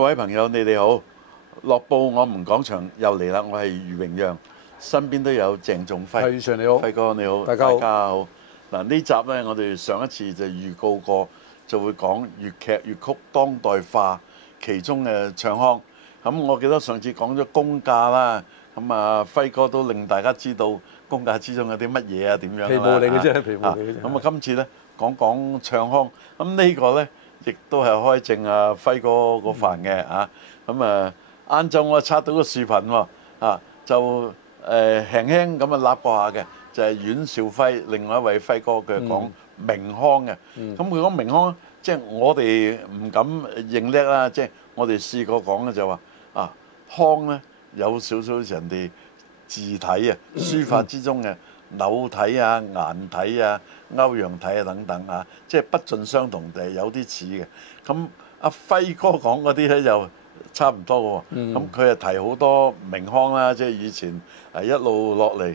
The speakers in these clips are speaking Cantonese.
各位朋友，你哋好！樂報我們講場又嚟啦，我係余榮讓，身邊都有鄭仲輝。係，常你好，輝哥你好，大家好。嗱，呢集呢，我哋上一次就預告過，就會講粵劇粵曲當代化其中嘅唱腔。咁我記得上次講咗公價啦，咁啊輝哥都令大家知道公價之中有啲乜嘢啊，點樣皮毛嚟嘅啫，皮毛嚟嘅啫。咁啊，今次呢，講講唱腔，咁呢個呢，亦都係開正啊輝哥個飯嘅啊。咁啊，晏晝我刷到個視頻喎，就輕輕咁啊揦過下嘅，就係阮兆輝另外一位輝哥佢講名腔嘅。咁佢講名腔，即係我哋唔敢認叻啦，即係我哋試過講嘅就話腔咧有少少人哋字體啊，書法之中嘅柳體啊、顏體啊、歐陽體啊等等啊，即係不盡相同，就係有啲似嘅。咁阿輝哥講嗰啲咧又差唔多嘅喎。咁佢係提好多名腔啦，即係以前一路落嚟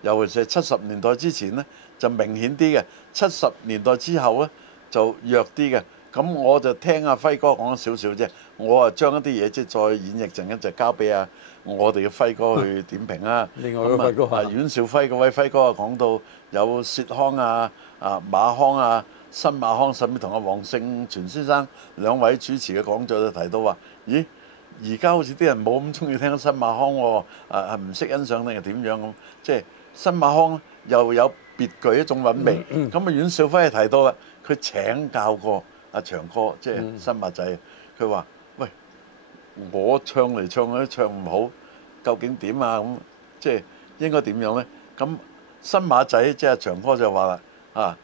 尤其是70年代之前咧就明顯啲嘅，70年代之後咧就弱啲嘅。咁我就聽阿輝哥講少少啫，我將一啲嘢即係再演繹陣間就交俾我哋嘅輝哥去點評啦。另外個輝哥阮兆輝嗰位輝哥講到有薛腔馬腔新馬腔，甚至同阿黃勝全先生兩位主持嘅講座就提到話：咦，而家好似啲人冇咁中意聽新馬腔喎，唔識欣賞定係點樣咁？即係新馬腔又有別具一種韻味。咁阮兆輝係提到啦，佢請教過阿長哥，即係新馬仔，佢話：喂，我唱嚟唱去都唱唔好，究竟點啊？咁即係應該點樣呢？咁新馬仔即係阿長哥就話啦：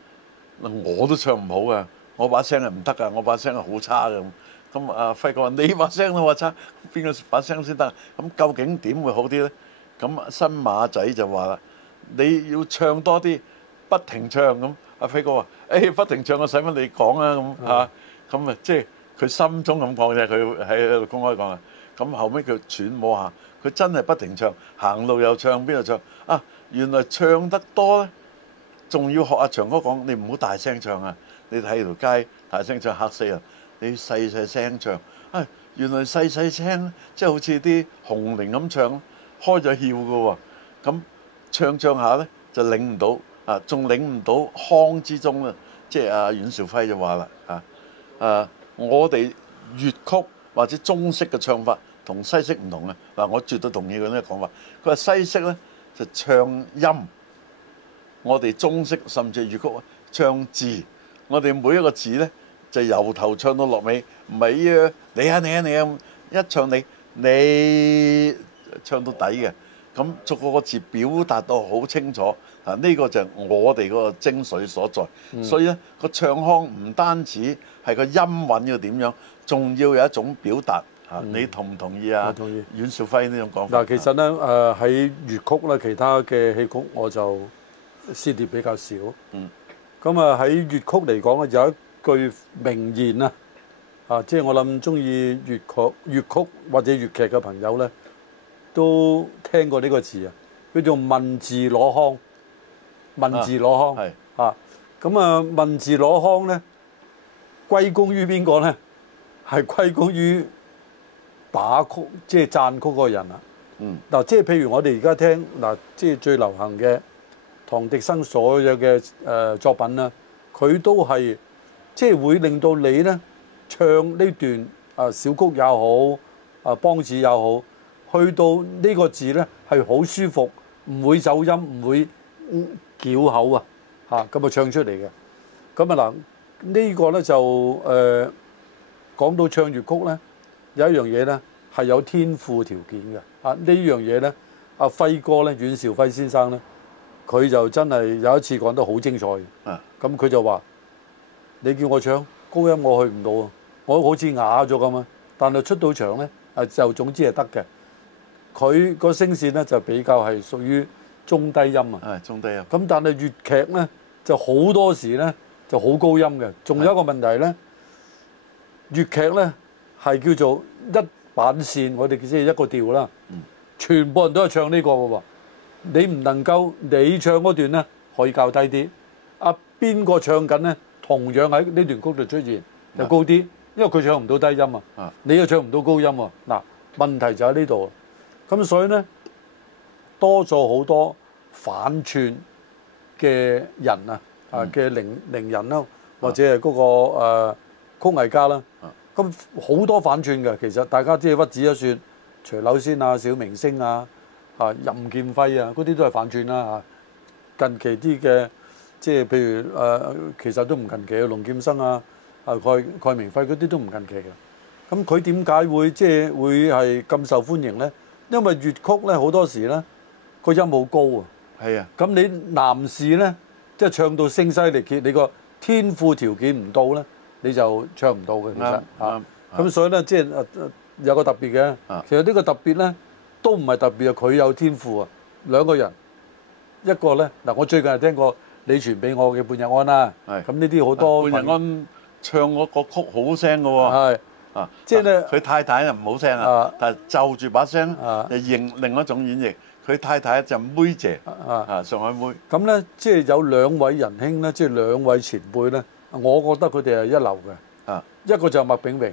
我都唱唔好噶，我把聲係唔得噶，我把聲係好差嘅。咁阿輝哥話：你把聲都話差，邊個把聲先得？咁究竟點會好啲呢？咁新馬仔就話啦：你要唱多啲，不停唱咁。阿輝哥話：不停唱，我使乜你講啊？咁即係佢心中咁講啫，佢喺度公開講啊。咁後尾佢揣摩下，佢真係不停唱，行路又唱，邊度唱原來唱得多呢，仲要學阿長哥講，你唔好大聲唱啊！你睇條街大聲唱嚇死人，你細細聲唱。原來細細聲即係好似啲紅伶咁唱，開咗竅嘅喎。咁唱下呢，就領唔到。仲領唔到腔之中啊！即係阿阮兆輝就話啦我哋粵曲或者中式嘅唱法同西式唔同啊！我絕對同意佢呢個講法。佢話西式咧就唱音，我哋中式甚至粵曲唱字。我哋每一個字咧就由頭唱到落尾，唔係你一唱你唱到底嘅。咁逐個字表達到好清楚，呢個就係我哋嗰個精髓所在。所以咧個唱腔唔單止係個音韻要點樣，仲要有一種表達。你同唔同意啊？我同意阮兆輝呢種講法。其實咧喺粵曲咧，其他嘅戲曲我就涉獵比較少。咁喺粵曲嚟講咧，有一句名言即係我諗中意粵曲或者粵劇嘅朋友咧，都聽過呢個字叫做問字攞腔。問字攞腔問字攞腔咧，歸功於邊個咧？係歸功於把曲，即係讚曲嗰個人即係譬如我哋而家聽即係最流行嘅唐滌生所有嘅作品啦，佢都係即係會令到你咧唱呢段小曲也好，梆子也好。去到呢個字呢，係好舒服，唔會走音，唔會翹口咁啊唱出嚟嘅。咁呢個呢，就講到唱粵曲呢，有一樣嘢呢係有天賦條件嘅。呢樣嘢呢，阿輝哥呢，阮兆輝先生呢，佢就真係有一次講得好精彩。咁佢就話：你叫我唱高音，我去唔到我好似啞咗咁但係出到場呢，就總之係得嘅。佢個聲線咧就比較係屬於中低音中低音。咁但係粵劇咧就好多時咧就好高音嘅。仲有一個問題咧，粵劇咧係叫做一板線，我哋即係一個調啦。全部人都係唱呢個嘅喎，你唔能夠你唱嗰段咧可以較低啲，邊個唱緊咧同樣喺呢段曲度出現就高啲，因為佢唱唔到低音啊，你又唱唔到高音喎。嗱，問題就喺呢度。咁所以咧，多咗好多反串嘅人嘅伶人啦，或者係嗰個曲藝家啦。咁好多反串嘅，其實大家即係屈指一算，徐柳仙啊、小明星啊、任劍輝啊，嗰啲都係反串啦近期啲嘅，即係譬如其實都唔近期嘅龍劍生啊、蓋明輝嗰啲都唔近期嘅。咁佢點解會即係會係咁受歡迎咧？因為粵曲咧好多時咧個音好高啊。係啊。咁你男士咧，即係唱到聲嘶力竭，你個天賦條件唔到咧，你就唱唔到嘅。其實咁所以咧，即係有個特別嘅。其實呢個特別咧，都唔係特別啊，佢有天賦啊。兩個人，一個咧嗱，我最近係聽過你傳俾我嘅半日安啦。咁呢啲好多半日安唱嗰個曲好聲嘅喎。係即係咧，佢太太就唔好聲啊，但係就住把聲就認另一種演繹。佢太太就妹姐上海妹。咁咧，即係有兩位仁兄咧，即係兩位前輩咧，我覺得佢哋係一流嘅。一個就係麥炳榮，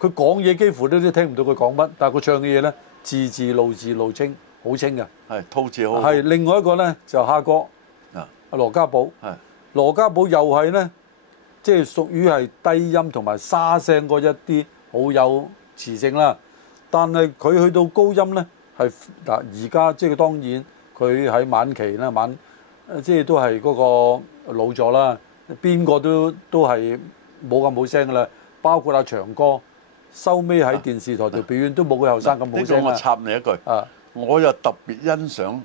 佢講嘢幾乎都聽唔到佢講乜，但係佢唱嘅嘢咧，字字路清，好清嘅。係吐字好。係另外一個咧就蝦哥阿羅家寶。羅家寶又係咧，即係屬於係低音同埋沙聲嗰一啲好有磁性啦。但係佢去到高音咧。係嗱，而家即係當然佢喺晚期啦，即係都係嗰個老咗啦。邊個都係冇咁好聲噶啦，包括阿長哥，收尾喺電視台條表演都冇佢後生咁好聲。呢個我插你一句，我又特別欣賞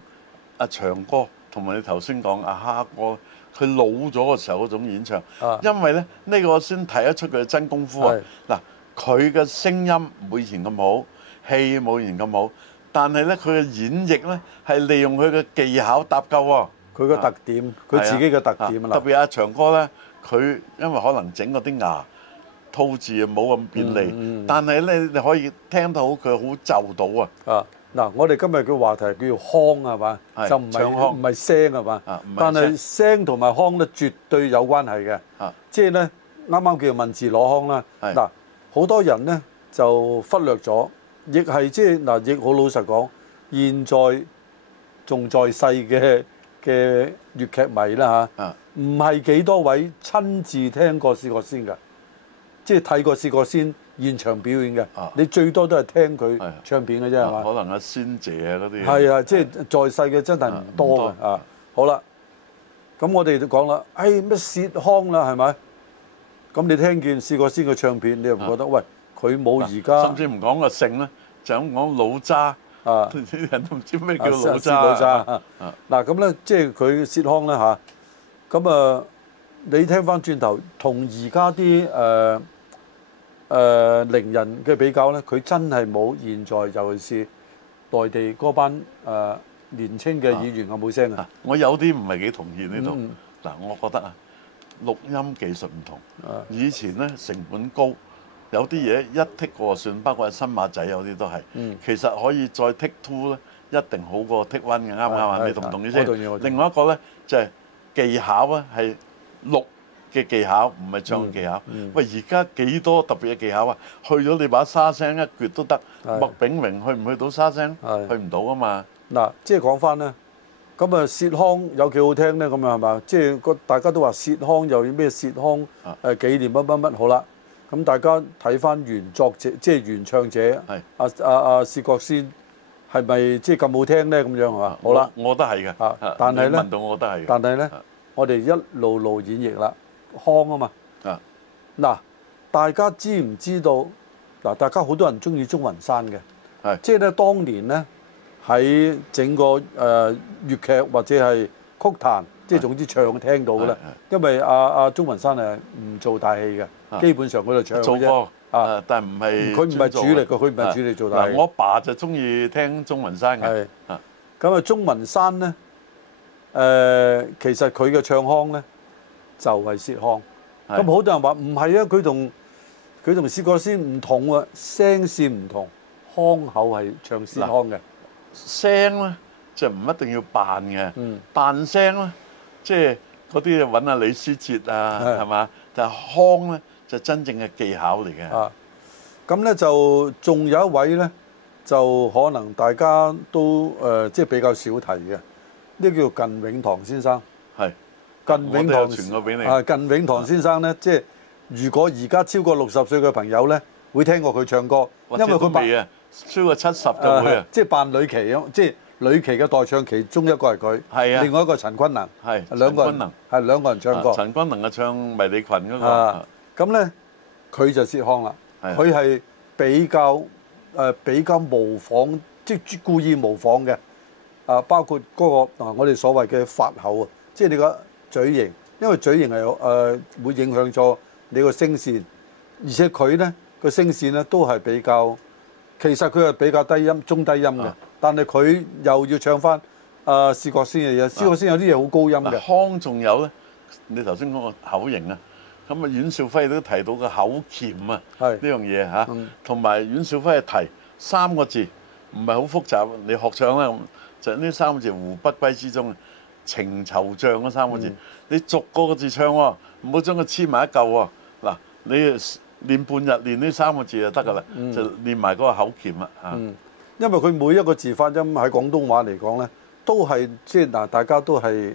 阿長哥同埋你頭先講阿蝦哥，佢老咗嘅時候嗰種演唱，因為咧呢個先睇得出佢嘅真功夫啊！嗱，佢嘅聲音冇以前咁好，戲冇以前咁好。但係咧，佢嘅演繹咧係利用佢嘅技巧搭救喎。佢嘅特點，佢自己嘅特點啊！特別阿長哥咧，佢因為可能整嗰啲牙吐字冇咁便利，但係咧你可以聽到佢好就到啊！嗱，我哋今日嘅話題叫腔係嘛，就唔係聲係嘛。但係聲同埋腔咧絕對有關係嘅。即係咧，啱啱叫問字攞腔啦。嗱，好多人咧就忽略咗。亦係即係嗱，亦好老實講，現在仲在世嘅粵劇迷啦嚇，唔係幾多位親自聽過試過先㗎，即係睇過試過先現場表演嘅。你最多都係聽佢唱片嘅啫係嘛？可能阿仙姐啊嗰啲。係啊，即係在世嘅真係唔多嘅啊。好啦，咁我哋就講啦，咩薛腔啦係咪？咁你聽見試過先嘅唱片，你又唔覺得喂？佢冇而家，甚至唔講個姓咧，就咁講老渣啲人都唔知咩叫老渣。嗱咁咧，即係佢薛腔咧嚇。咁你聽翻轉頭，同而家啲伶人嘅比較咧，佢真係冇現在尤其是內地嗰班年青嘅演員咁好聲啊！我有啲唔係幾同意呢度。嗱，我覺得錄音技術唔同。以前咧成本高。有啲嘢一剔過就算，包括新馬仔有啲都係。其實可以再剔 two 咧，一定好過剔 one 嘅，啱唔啱啊？你同唔同意先？另外一個咧就係技巧啊，係錄嘅技巧，唔係唱嘅技巧。喂，而家幾多特別嘅技巧啊？去咗你把沙聲一撅都得。麥炳榮去唔去到沙聲？去唔到啊嘛。嗱，即係講翻咧，咁薛腔有幾好聽咧？咁樣係嘛？即係大家都話薛腔又要咩薛腔紀念乜乜乜好啦。咁大家睇翻原作者，即係原唱者，阿薛覺先係咪即係咁好聽咧？咁樣係嘛？好啦，我覺得係嘅。但係咧，問到我覺得係。但係咧，我哋一路演繹啦，腔啊嘛。嗱，大家知唔知道？嗱，大家好多人中意鍾雲山嘅，即係咧當年咧喺整個粵劇或者係曲壇，即係總之唱聽到嘅啦。因為阿鍾雲山係唔做大戲嘅。基本上佢就唱嘅啫，但係唔係佢唔係主力嘅，佢唔係主力做大戲。我阿爸就中意聽鍾雲山嘅。咁啊，鍾雲山咧，其實佢嘅唱腔咧就係薛腔。咁好多人話唔係啊，佢同薛覺先唔同喎，聲線唔同，腔口係唱薛腔嘅。聲咧就唔一定要扮嘅，扮聲咧即係嗰啲揾阿李思捷啊，係嘛？但係腔咧。就真正嘅技巧嚟嘅。啊，咁咧就仲有一位咧，就可能大家都即係比較少提嘅，呢叫靳永堂先生。係，靳永我都有堂傳過俾你。靳永堂先生咧，即係如果而家超過60歲嘅朋友咧，會聽過佢唱歌，因為佢未啊，超過70就會啊。即係扮呂奇啊，即係呂奇嘅代唱其中一個係佢，係啊，另外一個陳坤能，係兩個人係兩個人唱歌。陳坤能係唱迷你裙嗰個。咁咧佢就薛康啦，佢係比較模仿，即係故意模仿嘅。包括嗰個我哋所謂嘅發口啊，即係你個嘴型，因為嘴型係會影響咗你個聲線，而且佢咧個聲線咧都係比較，其實佢係比較低音、中低音嘅，但係佢又要唱翻薛覺先嘅嘢，薛覺先有啲嘢好高音嘅。腔仲有咧，你頭先講個口型啊，咁啊阮兆輝都提到個口鉗啊，呢樣嘢嚇，同埋阮兆輝係提3個字，唔係好複雜，你學唱啦，就呢3個字胡不歸之中，情惆悵嗰3個字，你逐個字唱喎，唔好將佢黐埋一嚿喎。嗱，你練半日練呢3個字就得㗎啦，就練埋嗰個口鉗啦嚇。因為佢每一個字發音喺廣東話嚟講咧，都係即係嗱，大家都係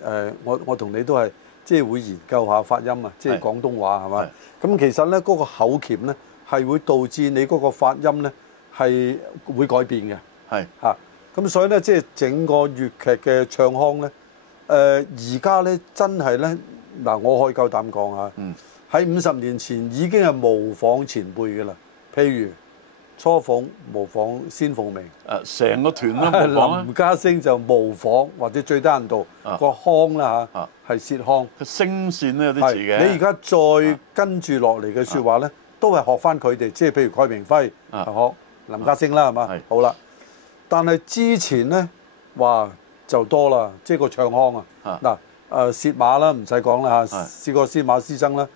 我同你都係即係會研究下發音啊，即係廣東話係嘛？咁其實咧嗰個口鉗咧係會導致你嗰個發音咧係會改變嘅。係嚇，咁所以咧即係整個粵劇嘅唱腔咧，而家咧真係咧嗱，我可以夠膽講嚇，喺50年前已經係模仿前輩嘅啦，譬如初鳳模仿仙鳳鳴，成個團都模仿林家聲就模仿或者最低限度個腔啦嚇，係薛腔。個聲線咧有啲似嘅。你而家再跟住落嚟嘅説話咧，都係學翻佢哋，即係譬如蓋鳴輝學林家聲啦，係嘛？好啦，但係之前咧話就多啦，即係個唱腔啊。嗱薛馬啦，唔使講啦嚇，試過司馬師曾啦，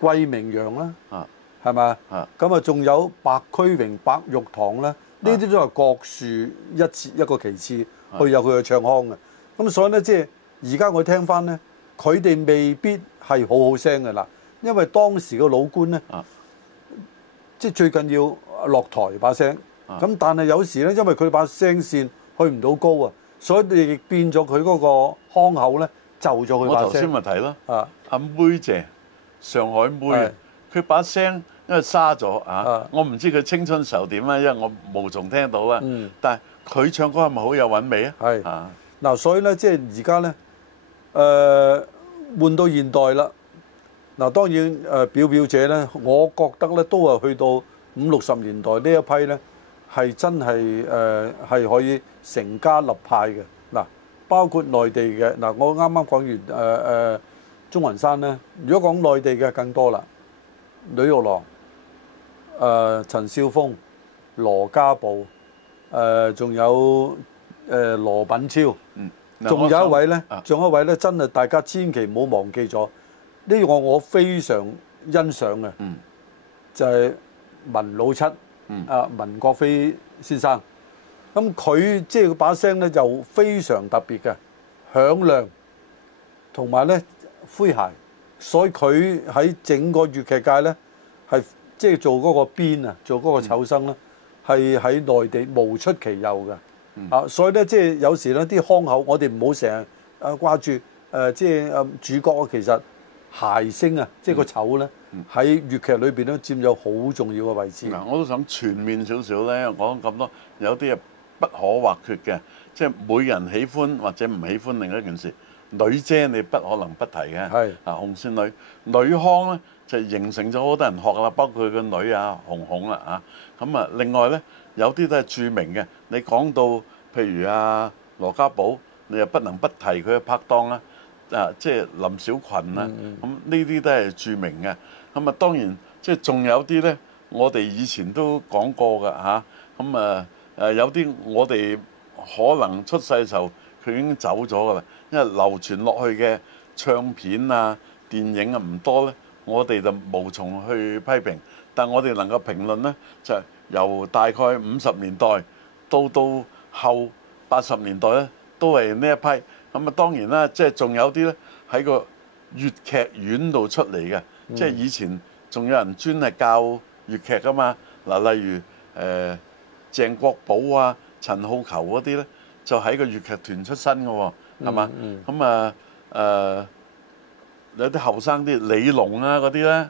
桂明陽啦。係咪？咁啊，仲有白駒榮、白玉堂咧，呢啲都係各樹一個其次，去有佢嘅唱腔嘅。咁所以咧，即係而家我聽翻咧，佢哋未必係好好聲嘅啦，因為當時個老官咧，即係最近要落台把聲。咁但係有時咧，因為佢把聲線去唔到高啊，所以亦變咗佢嗰個腔口咧，就咗佢把聲。我頭先咪提咯，阿妹姐，上海妹。佢把聲因為沙咗我唔知佢青春時候點啦，因為我無從聽到啦。但係佢唱歌係咪好有韻味啊？係嗱，所以咧，即係而家咧，換到現代啦。嗱，當然表姐咧，我覺得咧都係去到50、60年代呢一批咧，係真係係可以成家立派嘅。嗱，包括內地嘅嗱，我啱啱講完鍾雲山咧，如果講內地嘅更多啦。呂玉郎、陳少峰、羅家寶，仲有羅品超，仲有一位咧，真係大家千祈唔好忘記咗，呢個我非常欣賞嘅，就係文老七，文國飛先生。咁佢即係把聲咧就非常特別嘅，響亮，同埋咧詼諧。所以佢喺整個粵劇界咧，係即係做嗰個邊啊，做嗰個丑生咧，係喺內地無出其右嘅。所以咧，即係有時咧啲腔口，我哋唔好成日掛住即係主角其實諧星啊，即係個丑咧，喺粵劇裏邊都佔有好重要嘅位置。我都想全面少少咧，講咁多，有啲係不可或缺嘅，即係每人喜歡或者唔喜歡另一件事。女姐你不可能不提嘅，紅線女女腔咧就形成咗好多人學啦，包括佢個女紅紅啦咁啊，另外咧有啲都係著名嘅。你講到譬如羅家寶，你又不能不提佢嘅拍檔啦，即係林小群啦，咁呢啲都係著名嘅。咁當然即係仲有啲咧，我哋以前都講過㗎咁有啲我哋可能出世嘅時候佢已經走咗㗎啦。因為流傳落去嘅唱片電影唔多咧，我哋就無從去批評。但我哋能夠評論咧，就係由大概50年代到後80年代咧，都係呢一批。咁當然啦，即係仲有啲咧喺個粵劇院度出嚟嘅，即係以前仲有人專係教粵劇噶嘛。嗱，例如鄭國寶啊、陳浩球嗰啲咧，就喺個粵劇團出身嘅喎，係嘛？咁有啲後生啲李龍啊嗰啲咧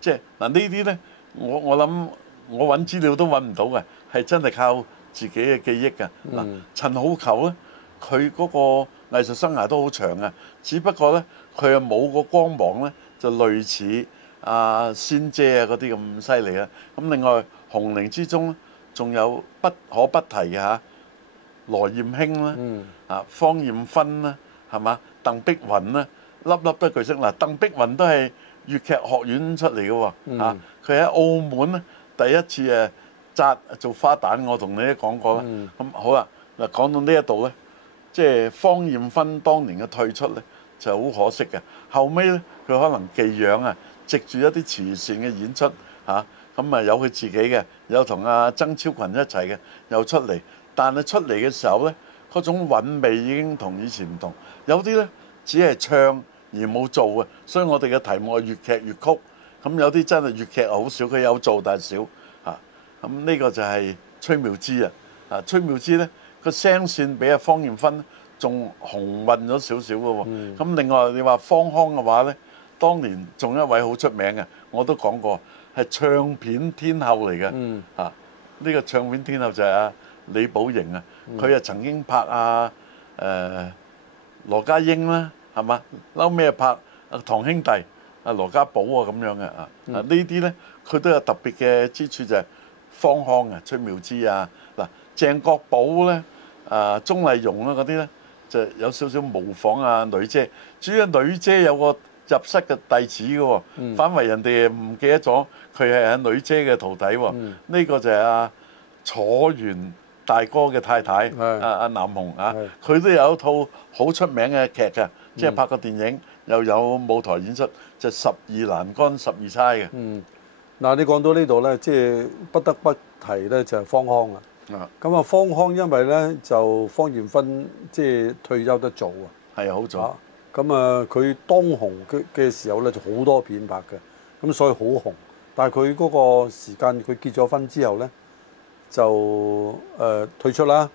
即係嗱呢啲咧，我諗我揾資料都揾唔到嘅，係真係靠自己嘅記憶㗎。嗱，陳浩球咧，佢嗰個藝術生涯都好長啊，只不過咧佢又冇個光芒咧，就類似仙姐啊嗰啲咁犀利啊。咁另外紅伶之中咧，仲有不可不提嘅羅艷卿啦，方艷芬啦，係嘛？鄧碧雲啦，粒粒都係巨星。嗱，鄧碧雲都係粵劇學院出嚟嘅喎，佢喺澳門咧第一次做花旦，我同你都講過啦。咁好啦，嗱講到呢一度咧，即係方艷芬當年嘅退出咧就好可惜嘅。後尾咧佢可能寄養藉住一啲慈善嘅演出咁有佢自己嘅，有同阿曾超群一齊嘅，又出嚟。但係出嚟嘅時候咧，嗰種韻味已經同以前唔同。有啲咧只係唱而冇做嘅，所以我哋嘅題目係粵劇粵曲。咁有啲真係粵劇好少，佢有做但係少咁呢個就係崔妙芝崔妙芝咧個聲線比阿方艷芬仲紅潤咗少少嘅喎。咁另外你話方腔嘅話咧，當年仲有一位好出名嘅，我都講過係唱片天后嚟嘅。呢個唱片天后就係李寶瑩佢曾經拍羅家英啦，係嘛？後尾拍堂兄弟羅家寶咁樣嘅呢啲咧佢都有特別嘅之處，就係方腔崔妙芝嗱鄭國寶咧鍾麗蓉嗰啲咧就有少少模仿女姐。至於女姐有個入室嘅弟子嘅喎，反為人哋唔記得咗佢係女姐嘅徒弟喎。呢個就係楚原大哥嘅太太南紅佢都有一套好出名嘅劇嘅，即係拍過電影又有舞台演出，就十二欄杆十二釵嘅。嗱，你講到呢度咧，即係不得不提咧就係方腔咁方腔因為咧就方艷芬即係退休得早係好早。咁佢當紅嘅時候咧就好多片拍嘅，咁所以好紅。但係佢嗰個時間，佢結咗婚之後咧就退出啦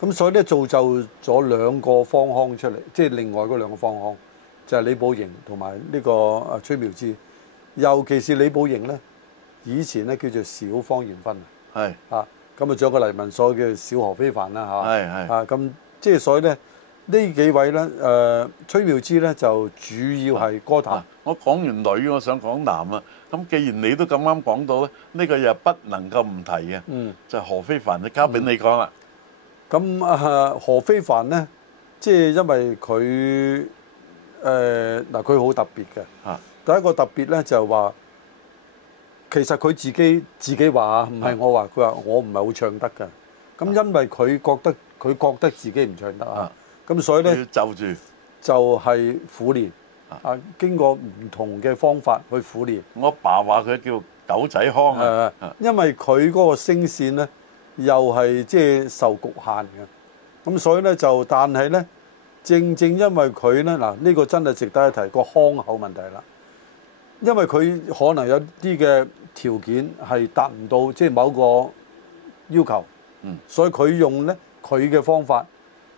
咁所以咧造就咗兩個方腔出嚟，即係另外嗰兩個方腔就係李寶瑩同埋呢個崔妙芝。尤其是李寶瑩咧，以前咧叫做小方艷芬咁仲有個黎民所叫小何非凡啦咁即係所以咧呢幾位咧崔妙芝咧就主要係歌壇。我講完女，我想講男咁既然你都咁啱講到咧，呢個又不能夠唔提嘅，就係何非凡，就交俾你講啦。咁何非凡咧，即係因為佢佢好特別嘅。第一個特別咧就係話，其實佢自己話唔係我話，佢話我唔係好唱得嘅。咁因為佢覺得自己唔唱得咁所以咧就係苦練經過唔同嘅方法去苦練。我爸話佢叫狗仔腔因為佢嗰個聲線咧又係即係受局限嘅。咁所以咧但係咧正因為佢咧呢個真係值得一提個腔口問題啦。因為佢可能有啲嘅條件係達唔到即係某個要求，所以佢用咧佢嘅方法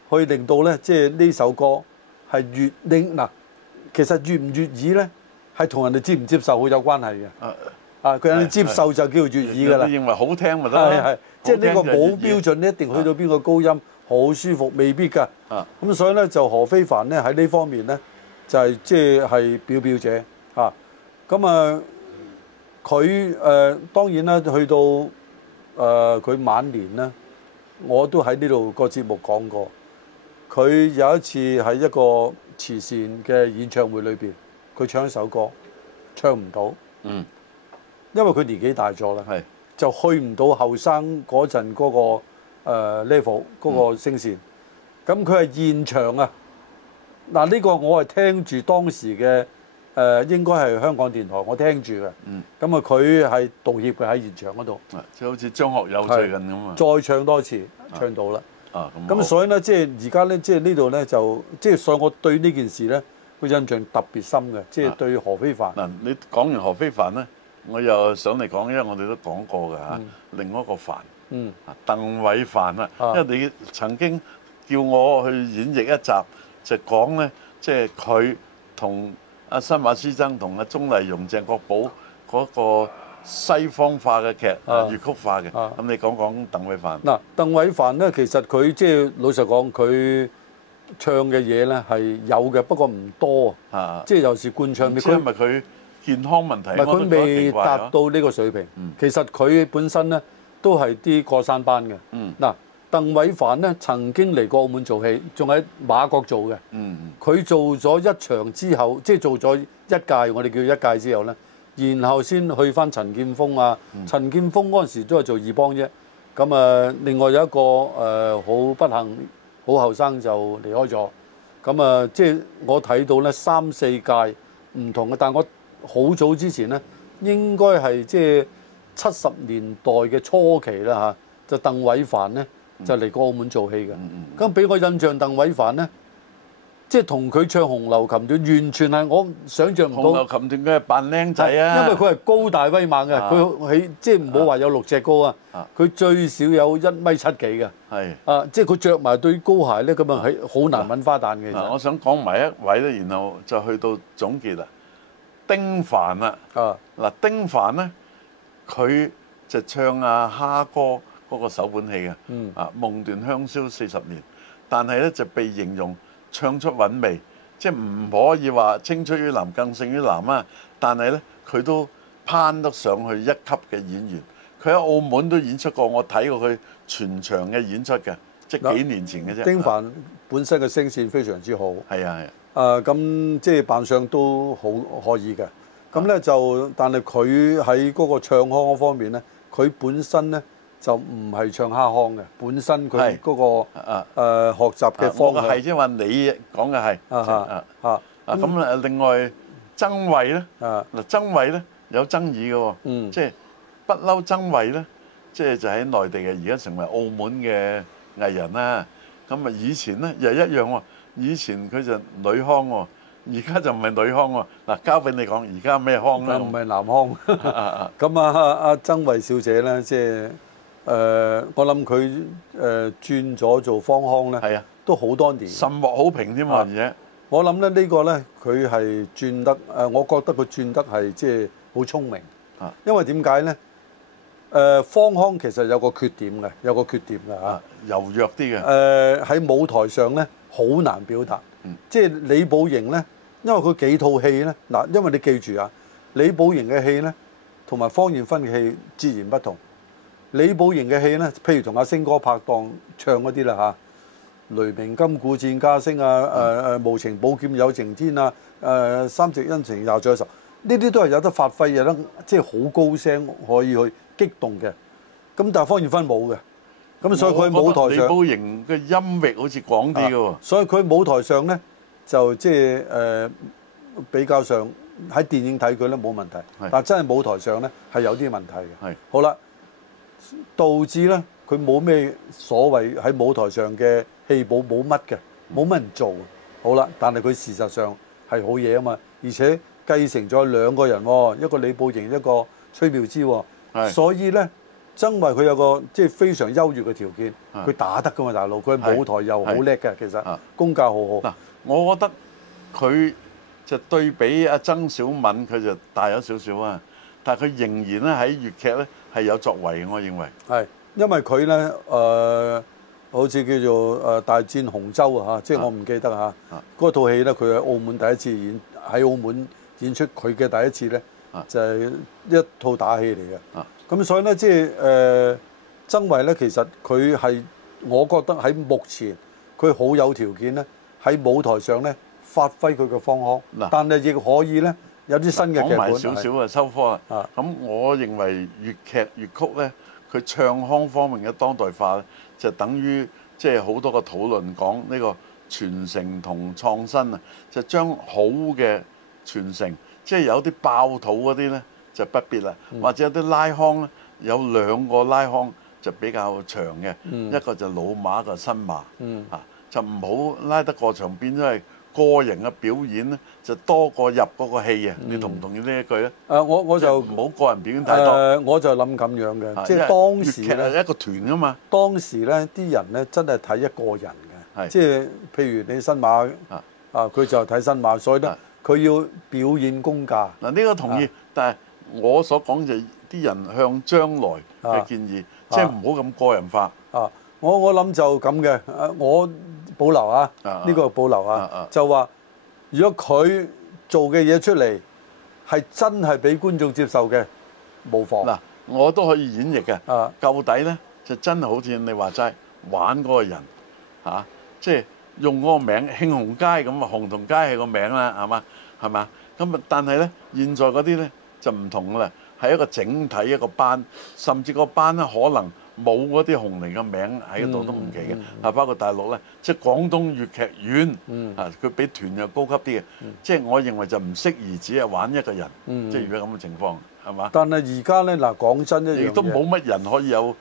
去令到咧即係呢首歌係其實粵唔粵語咧係同人哋接唔接受好有關係嘅。佢人哋接受就叫做粵語㗎啦。你認為好聽咪得？即係呢個冇標準，一定去到邊個高音好舒服，未必㗎。咁所以咧就何非凡咧喺呢方面咧就係即係表表者咁佢當然啦，去到佢晚年咧，我都喺呢度個節目講過。佢有一次喺一個慈善嘅演唱會裏邊，佢唱一首歌，唱唔到，因為佢年紀大咗啦，就去唔到後生嗰陣嗰個level 嗰個聲線。咁佢係現場呢個我係聽住當時嘅。應該係香港電台，我聽住嘅。咁佢係道歉嘅喺現場嗰度，即係好似張學友最近咁再唱多次，唱到啦。咁所以咧，即係而家咧，即係呢度咧就即係所以我對呢件事咧，個印象特別深嘅，即係對何非凡。嗱，你講完何非凡咧，我又想嚟講，因為我哋都講過㗎嚇，另一個凡，鄧偉凡啊，因為你曾經叫我去演繹一集，就講咧，即係佢同阿新馬師曾同阿鍾麗蓉、鄭國寶嗰個西方化嘅劇粵曲化嘅，咁你講講鄧偉凡。嗱，鄧偉凡咧，其實佢即係老實講，佢唱嘅嘢咧係有嘅，不過唔多啊，即係有時灌唱。佢係咪佢健康問題？唔係佢未達到呢個水平。其實佢本身咧都係啲過山班嘅。嗱，鄧偉凡咧曾經嚟過澳門做戲，仲喺馬國做嘅。佢做咗一場之後，即係做咗一屆，我哋叫一屆之後咧，然後先去翻陳劍鋒啊。陳劍鋒嗰陣時都係做二幫啫。咁啊，另外有一個好不幸，好後生就離開咗。咁啊，即係我睇到咧3、4屆唔同嘅，但我好早之前咧，應該係即係70年代嘅初期啦嚇，就鄧偉凡咧就嚟過澳門做戲嘅。咁俾我印象，鄧偉凡咧，即係同佢唱紅樓琴段，完全係我想象唔到。紅樓琴段佢係扮僆仔啊，因為佢係高大威猛嘅，佢起即係唔好話有6尺高啊，佢最少有1.7米幾嘅。係啊，即係佢着埋對高鞋咧，咁啊係好難揾花旦嘅。嗱，我想講埋一位咧，然後就去到總結啦。丁凡啊，嗱，丁凡咧，佢就唱阿蝦哥嗰個首本戲嘅，夢斷香消40年，但係咧就被形容唱出韻味，即係唔可以話青出於藍更勝於藍啊，但係咧佢都攀得上去一級嘅演員，佢喺澳門都演出過，我睇過佢全場嘅演出嘅，即係幾年前嘅啫。丁凡本身嘅聲線非常之好，係啊係。咁即係扮相都好可以嘅。咁咧就，但係佢喺嗰個唱腔嗰方面咧，佢本身咧就唔係唱蝦腔嘅，本身佢嗰個學習嘅方向係即係話你講嘅係咁另外曾慧咧，嗱曾慧咧有爭議嘅喎，即係不嬲曾慧咧，即係就喺內地嘅，而家成為澳門嘅藝人啦。咁啊以前咧又一樣喎。以前佢就女腔喎，而家就唔係女腔喎。嗱，交俾你講，而家咩腔咧？唔係男腔。咁阿曾慧小姐咧，即係我諗佢轉咗做方腔咧，係啊，都好多年，甚獲好評添喎。而且我諗咧呢個咧，佢係轉得我覺得佢轉得係即係好聰明。因為點解咧？方腔其實有個缺點嘅，有個缺點嘅嚇，柔弱啲嘅。喺舞台上咧，好難表達。即係李寶瑩咧，因為佢幾套戲咧，嗱，因為你記住啊，李寶瑩嘅戲咧，同埋方艷芬嘅戲截然不同。李寶瑩嘅戲咧，譬如同阿星哥拍檔唱嗰啲啦嚇，雷鳴金鼓戰笳聲啊，無情寶劍有情天啊，三夕恩情又在手，呢啲都係有得發揮，有得即係好高聲可以去激動嘅。咁但係方艷芬冇嘅。咁所以佢舞台上，李寶瑩嘅音域好似廣啲嘅喎。所以佢舞台上咧就即係比較上喺電影睇佢咧冇問題，但真係舞台上咧係有啲問題嘅。好啦，導致咧佢冇咩所謂喺舞台上嘅戲寶冇乜嘅，冇乜人做。好啦，但係佢事實上係好嘢啊嘛，而且繼承咗2個人喎，一個李寶瑩，一個崔妙芝喎，所以咧。曾慧佢有個即係非常優越嘅條件，佢打得㗎嘛，大佬，佢舞台又好叻嘅，其實功架好好。嗱，我覺得佢就對比阿曾小敏，佢就大咗少少啊，但係佢仍然咧喺粵劇咧係有作為嘅，我認為。係，因為佢咧好似叫做大戰洪州啊嚇，即係我唔記得嚇。嗰套戲咧，佢喺澳門第一次演，喺澳門演出佢嘅第一次咧，就係一套打戲嚟嘅。咁所以咧，即係曾慧咧，其實佢係我覺得喺目前佢好有條件咧，喺舞台上咧發揮佢嘅方腔，但係亦可以咧有啲新嘅劇本。講埋少少啊，收科啊。咁我認為粵劇粵曲咧，佢唱腔方面嘅當代化咧，就等於即係好多個討論講呢個傳承同創新啊，就將好嘅傳承，即係有啲爆肚嗰啲咧。就不必啦，或者有啲拉腔咧，有2個拉腔就比較長嘅，一個就老馬，一個新馬，就唔好拉得過長，變咗係個人嘅表演咧就多過入嗰個戲啊！你同唔同意呢一句咧？我就唔好個人表演太多。我就諗咁樣嘅，即係因為當時粵劇係一個團啊嘛。當時咧啲人咧真係睇一個人嘅，係即係譬如你新馬佢就睇新馬，所以咧佢要表演功架。嗱呢個同意，但係我所講就係啲人向將來嘅建議，即係唔好咁個人化。我諗就咁嘅，我保留呢個保留就話如果佢做嘅嘢出嚟係真係俾觀眾接受嘅，無妨。嗱，我都可以演繹嘅。究底咧就真係好似你話齋玩嗰個人即係用嗰個名慶紅街咁啊，紅同街係個名啦，係嘛？咁啊，但係咧現在嗰啲咧就唔同啦，係一個整體一個班，甚至個班咧可能冇嗰啲紅伶嘅名喺度都唔奇嘅。包括大陸咧，即係廣東粵劇院佢比團又高級啲嘅。即係我認為就唔適宜只係玩一個人。即係如果咁嘅情況係嘛？但係而家咧嗱，講真一樣嘢，亦都冇乜人可以有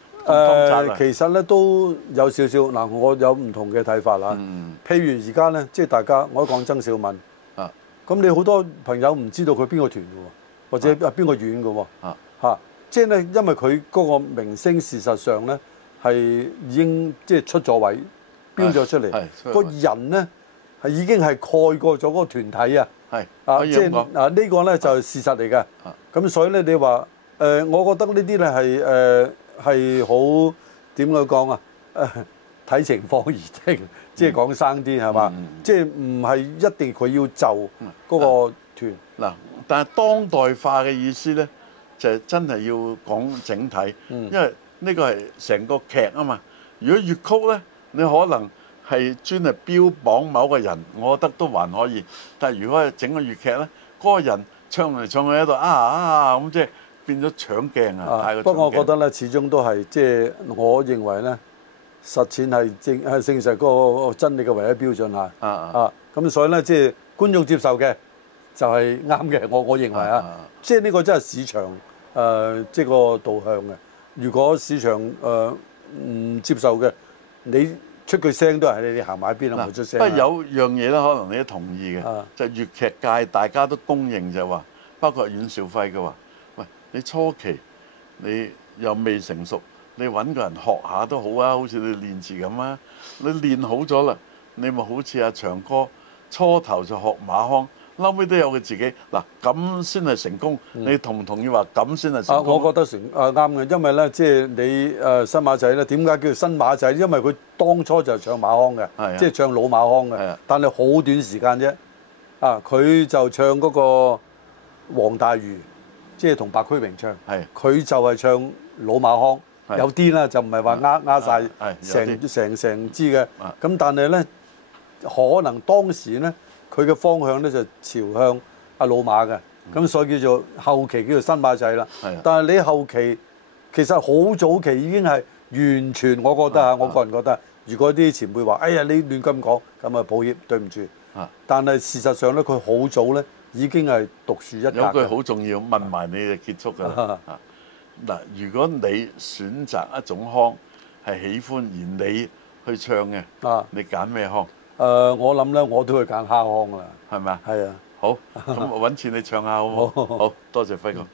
其實咧都有少少嗱，我有唔同嘅睇法啦。譬如而家咧，即係大家我講曾小敏咁你好多朋友唔知道佢邊個團嘅喎，或者邊個院嘅喎即係咧，因為佢嗰個明星事實上咧係已經即係出咗位，標咗出嚟，個人咧係已經係蓋過咗嗰個團體啊。即係呢個咧就係事實嚟嘅。咁所以咧，你話我覺得呢啲咧係好點樣講啊？睇情況而定，即係講生啲係嘛？即係唔係一定佢要就嗰個團嗱，但係當代化嘅意思咧，就真係要講整體，因為呢個係成個劇啊嘛。如果粵曲咧，你可能係專係標榜某個人，我覺得都還可以。但係如果係整個粵劇咧，嗰個人唱嚟唱去喺度咁，即係變咗搶鏡啊！不過我覺得咧，始終都係即係我認為咧，實踐係證實嗰個真理嘅唯一標準咁所以咧，即係觀眾接受嘅就係啱嘅。我認為即係呢個真係市場即係個導向嘅。如果市場唔接受嘅，你出句聲都係你行埋邊都冇出聲。不過有樣嘢咧，可能你都同意嘅，就係粵劇界大家都公認就係話，包括阮兆輝嘅話，喂，你初期你又未成熟，你揾個人學下都好啊，好似你練字咁啊，你練好咗啦，你咪好似阿長哥初頭就學馬腔。後尾都有佢自己嗱，咁先係成功。你同唔同意話咁先係成功？我覺得啱嘅，因為咧，即係你新馬仔咧，點解叫新馬仔？因為佢當初就係唱馬腔嘅，即係唱老馬腔嘅。但係好短時間啫。佢就唱嗰個黃大魚，即係同白駒榮唱。佢就係唱老馬腔，有啲啦，就唔係話呃晒成支嘅。咁但係咧，可能當時咧。佢嘅方向咧就朝向阿老馬嘅，咁所以叫做後期叫做新馬仔啦。但係你後期其實好早期已經係完全，我覺得我個人覺得，如果啲前輩話：哎呀，你亂咁講，咁啊抱歉，對唔住。但係事實上咧，佢好早咧已經係獨樹一格。有句好重要，問埋你就結束㗎啦。嗱，如果你選擇一種腔係喜歡而你去唱嘅，你揀咩腔？我諗咧，我都會揀蝦腔啦，係咪啊？係啊。好，咁揾次你唱下好唔好？好多謝輝哥。